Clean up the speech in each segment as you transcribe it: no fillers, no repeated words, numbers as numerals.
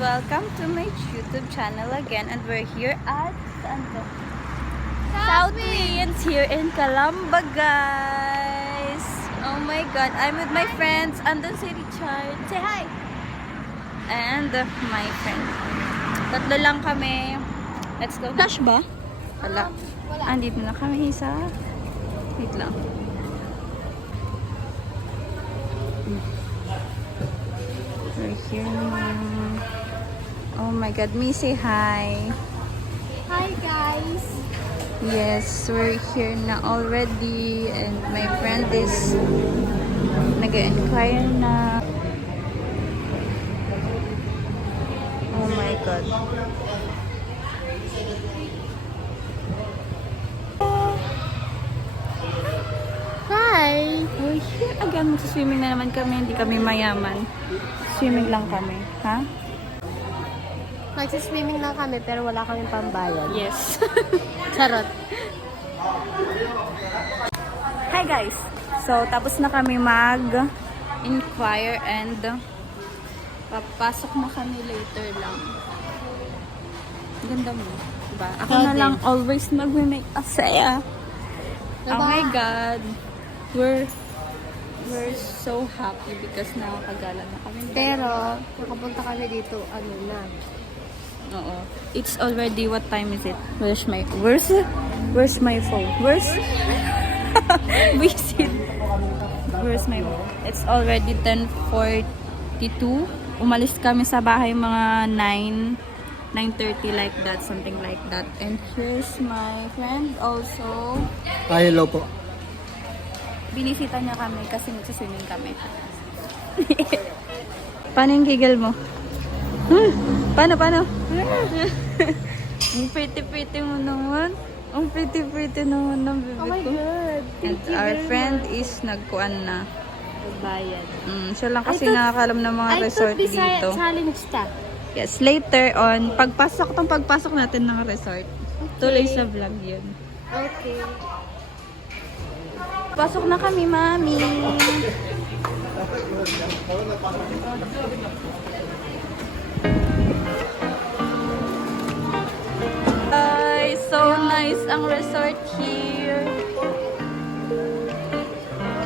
Welcome to my YouTube channel again, and we're here at South Winds here in Calamba, guys. Oh my God, I'm with my friends. Andun si Richard. Say hi. And my friend. Tatlo lang kami. Let's go. Flash ba? Wala. Andito na kami sa... Wait lang. We're here now. Oh my God, me say hi. Hi guys! Yes, we're here na already and my friend is nag-inquire na. Oh my God. Hi! We're here again. Swimming na naman kami. Hindi kami mayaman. Swimming lang kami. Ha? Nagsiswimming lang kami pero wala kaming pambayad. Yes. Charot! Hi guys! So, tapos na kami mag-inquire and papasok na kami later lang. Ganda mo. Diba? Ako na lang always mag-make a saya. Diba? Oh my God! We're so happy because nakakagala na kami. Pero, nakapunta kami dito, ano na. Oo. It's already, what time is it? Where's my phone? Visit. Where's my phone? It's already 10:42. Umalis kami sa bahay mga 9:30 like that, something like that. And here's my friend also. Hi, hello po. Binisita niya kami kasi magsaswimming kami. Paano yung giggle mo? Paano? Ang pretty-pretty mo naman. Ang pretty-pretty naman ng bibig ko. Oh my God! And Thank you our very friend much. is nagkuan na. Nagbayad. Siya lang kasi nakakalam ng mga resort dito. challenge ta. Yes, later on, pagpasok natin ng resort. Tuloy sa vlog yun. Okay. Pasok na kami, mami. Ay, so nice ang resort here.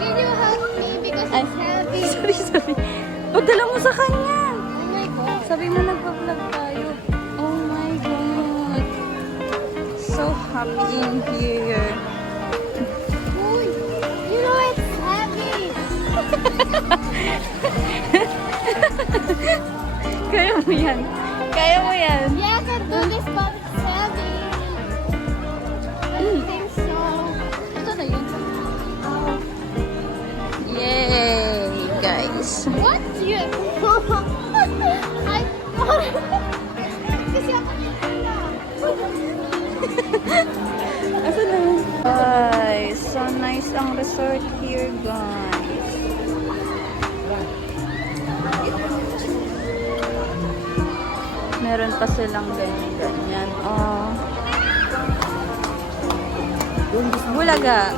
Can you help me because Ay, it's heavy? sorry. Pagdala mo sa kanya. Oh my God! Sabi mo nagpa-vlog tayo. Oh my God. So happy in here. Uy! You know it's heavy! Kaya mo yan. Yeah, I can do this but it's heavy. I don't think so. Ito na yun. Yay, guys. What? You? I thought. Kasi ako na. Asan na yun? Ay, so nice ang resort here, guys. Meron pa silang ganyan. Oh. Bulaga.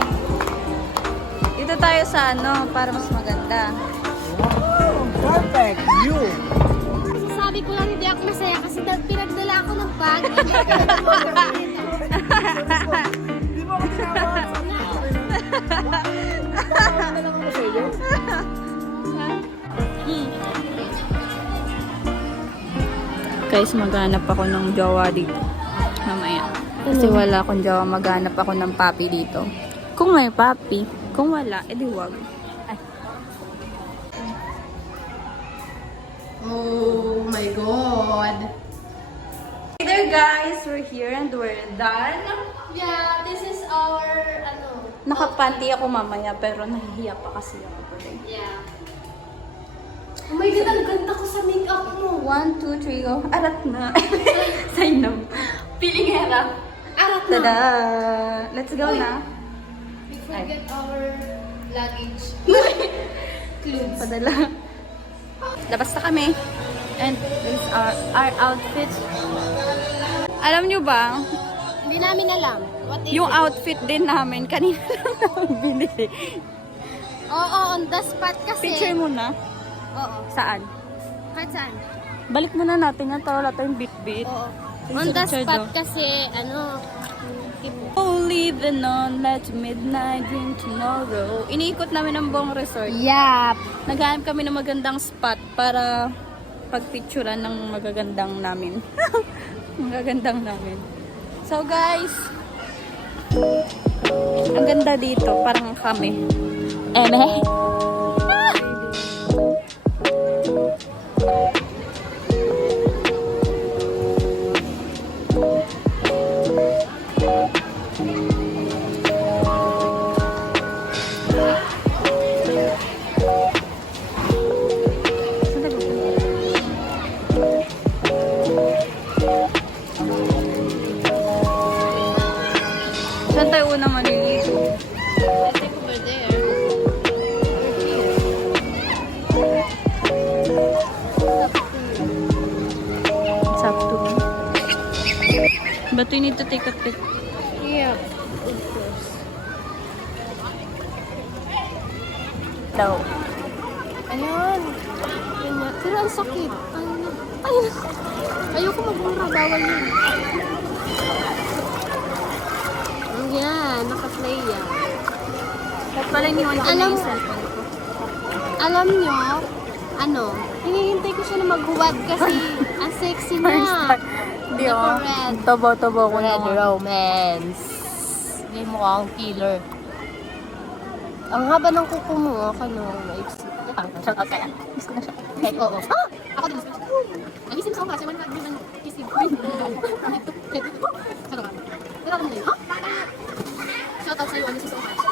Dito tayo sa para mas maganda. Perfect! You! Sabi ko lang hindi ako masaya kasi pinagdala ako ng bag. Di mo ako tinawag! Tama na lang ako sa iyo. Guys, maghanap ako ng jowa dito. Mamaya. Kasi wala akong jowa, maghanap ako ng papi dito. Kung may papi, kung wala, edi wag. Ay. Oh my God. Hey there guys, we're here and we're done. Yeah, this is our, Nakapanty ako mamaya pero nahihiya pa kasi ako today. Yeah. Oh my God, ang ganda ko sa makeup mo. 1, 2, 3, go. Arat na. Say no. Feeling harap. Arat na. Tada! Let's go Uy. na. We forget our luggage. Clothes. Padala. Labas na kami. And this is our outfit. Alam nyo ba, Hindi namin alam. What is yung it? outfit din namin, kanina lang namin binili. Oo, on the spot kasi. Picture mo na. Oo. Saan? Kahit saan. Balik muna natin yan. Wala tayong bit-bit. Oo. Yung On the Richard, spot oh. kasi, ano, Oh, living on that midnight dream tomorrow. Iniikot namin ang buong resort. Yap. Naghahanap kami ng magandang spot para pagpicturean ng magagandang namin. Magagandang namin. So guys, ang ganda dito. Parang kami. Eme. Saan tayo unang maliligo? I think over there. It's up to me. But we need to take a pic. Yep. Of course. Daw. Ayan. Ayan. Pero ang sakit. Ay, ayoko magmura. Bawal yun. Ayan. Naka-play yan. Ba't pala iniwan ko na Alam- yung cellphone ko? Alam nyo, ano, hinihintay ko siya na maghuwad kasi ang sexy niya. Hindi Naka oh. red. Tabo-tabo ko na. romance. Hindi mo akong killer. Ang haba ng kuko mo, kano, maiksi. Shout out kaya. Miss ko na siya. Okay, oo. Ah! Ako din. Nagising sa ako kasi wala naman kissing. Pero ako din. Ha? Shout out sa'yo, ano si so much.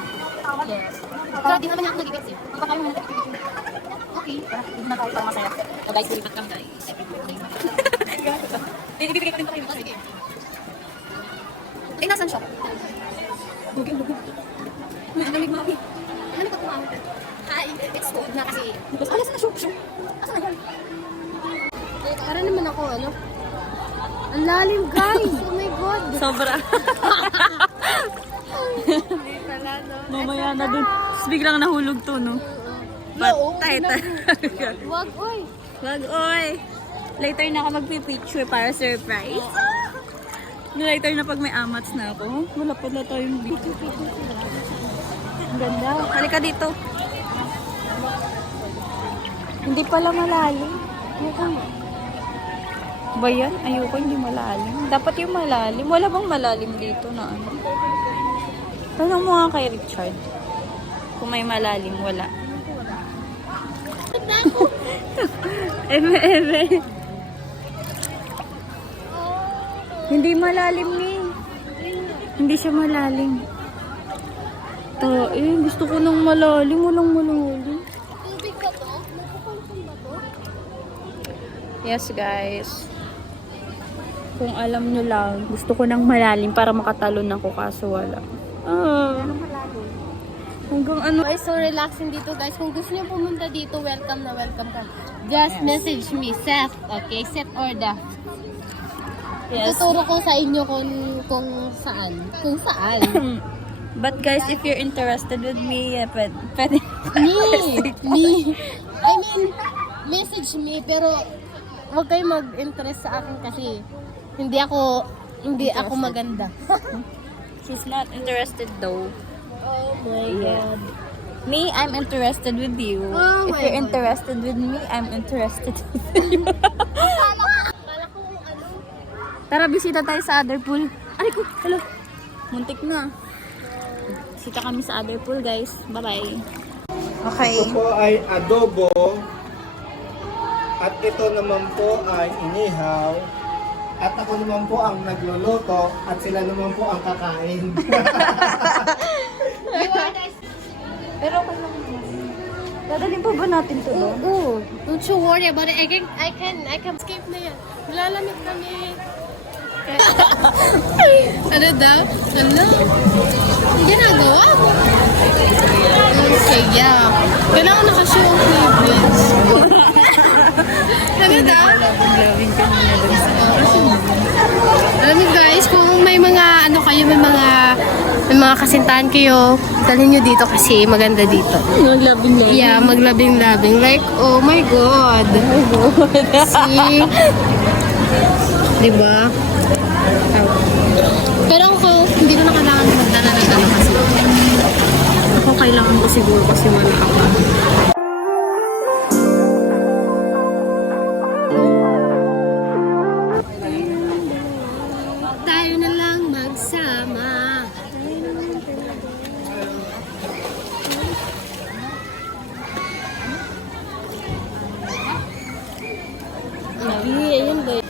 Yes. Pero di naman niya ako nag-ibig eh. Ang kakalo mo nag-ibig. Okay. Hindi na tayo para masaya. So guys, lipat kami tayo. Ibibigay ko rin pa kayo. Oh, sige. Eh, nasan siya? Bugin. Malamig mo. Ano ko kumamit? Hi, it's food na kasi. Asan na siya? Asan na yan? Para naman ako, ano? Ang lalim, guys! Oh my God! Sobra. Hindi pala, no? Mamaya na dun. Tapos biglang nahulog to, no? Patay tayo. Wag, oy! Wag, oy. Later na ako magpipicture para surprise. No, later na pag may amats na ako. Wala pala tayong video. Ang ganda. Halika dito. Hindi pala malalim. Ayoko. Ba yan? Ayoko, hindi malalim. Dapat yung malalim. Wala bang malalim dito na ano? Tanong mo nga kay Richard. Kung may malalim, wala. Eme. Hindi malalim ni. Hindi siya malalim. Gusto ko ng malalim. Walang malalim. Tubig ba to? Nagpupunsun ba to? Yes, guys. Kung alam nyo lang, gusto ko ng malalim para makatalon ako kaso wala. Hanggang ano. Guys, so relaxing dito guys. Kung gusto niyo pumunta dito, welcome na welcome ka. Just message me, Seth. Okay, Seth or Daph. Yes. Tuturo ko sa inyo kung saan. Kung saan. But guys, if you're interested with me, pwede. Me. I mean, message me, pero huwag kayo mag-interest sa akin kasi hindi ako maganda. She's not interested though. Oh my God. Me, I'm interested with you. Oh If my you're God. interested with me, I'm interested with you. Kala ko ano. Tara, bisita tayo sa other pool. Aray ko, hello. Muntik na. Bisita kami sa other pool, guys. Bye-bye. Okay. Ito po ay adobo. At ito naman po ay inihaw. At ako naman po ang nagluluto. At sila naman po ang kakain. Pero okay lang. Dadalhin pa ba natin to, no? Oo. Don't you worry about it. I can escape na yan. Lalamig kami. Ano daw? Ano? Ang ginagawa mo? Okay, yeah. Kailangan nakashow ang favorites. Ano daw? Alam mo guys, kung may mga ano kayo, may mga May mga kasintahan kayo, dalhin nyo dito kasi maganda dito. Maglabing Yeah, maglabing-labing. Like, oh my God. See? Diba? Pero ako, hindi ko na kailangan magdala ng ano kasi. Ako kailangan ko siguro kasi wala ako. Tayo na lang magsama. Ayun ba?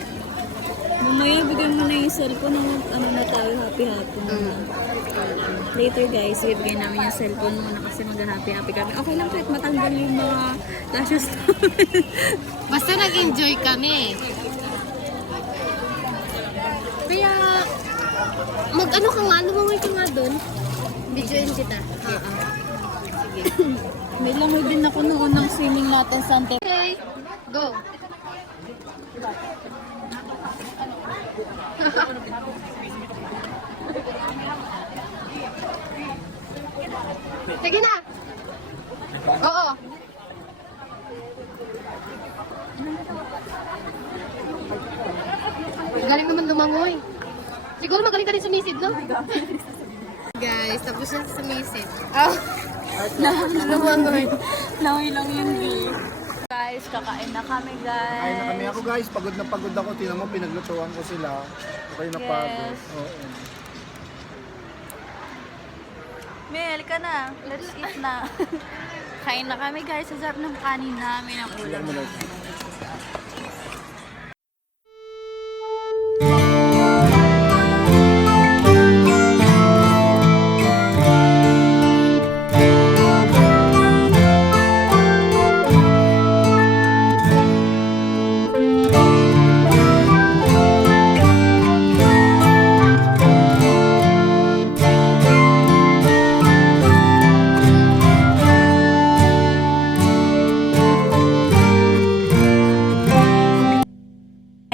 Mamaya bigyan mo na yung cellphone ng ano na tayo, happy-happy. Later guys, bibigyan namin yung cellphone muna kasi mag-happy-happy kami. Okay lang kahit matanggal yung mga lashes Basta nag-enjoy kami. Kaya, mag-ano ka nga, lumaway ka nga doon. Videoin kita. May langoy din ako noon ng swimming natin sa Ante. Okay, go. Sige na. Oo. Galing naman lumangoy. Siguro magaling ka rin sumisid, no? Guys, tapos na sumisid. Oh. Lumangoy. Langoy lang yung guys, kakain na kami guys. Kain na kami ako guys, pagod na pagod ako. Tingnan mo, pinaglutuan ko sila. Okay na pagod. Yes. Oo. Mel, ka na. Let's eat na. Kain na kami guys. Sa sarap ng kanin namin ang ulam.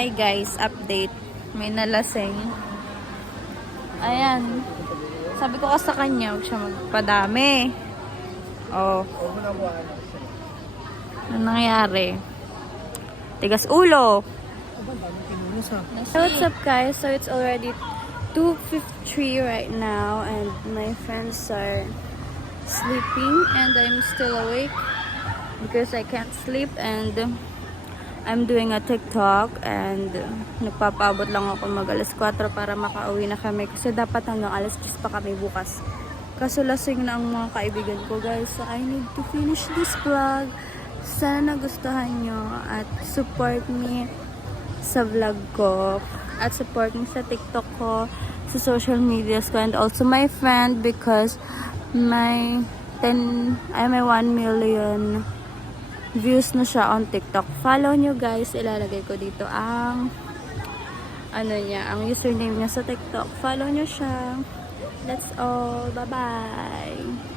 Hi guys, update. May nalasing. Ayan. Sabi ko kasi sa kanya, huwag siya magpadami. Oh. Ano nangyari? Tigas ulo. So what's up guys? So it's already 2:53 right now and my friends are sleeping and I'm still awake because I can't sleep and I'm doing a TikTok and nagpapaabot lang ako mag alas 4 para makauwi na kami kasi dapat hanggang alas 10 pa kami bukas. Kaso lasing na ang mga kaibigan ko guys. So I need to finish this vlog. Sana nagustuhan nyo at support me sa vlog ko at support me sa TikTok ko, sa social medias ko and also my friend because my 1 million views na siya on TikTok. Follow nyo guys. Ilalagay ko dito ang ano niya, ang username niya sa TikTok. Follow nyo siya. That's all. Bye-bye.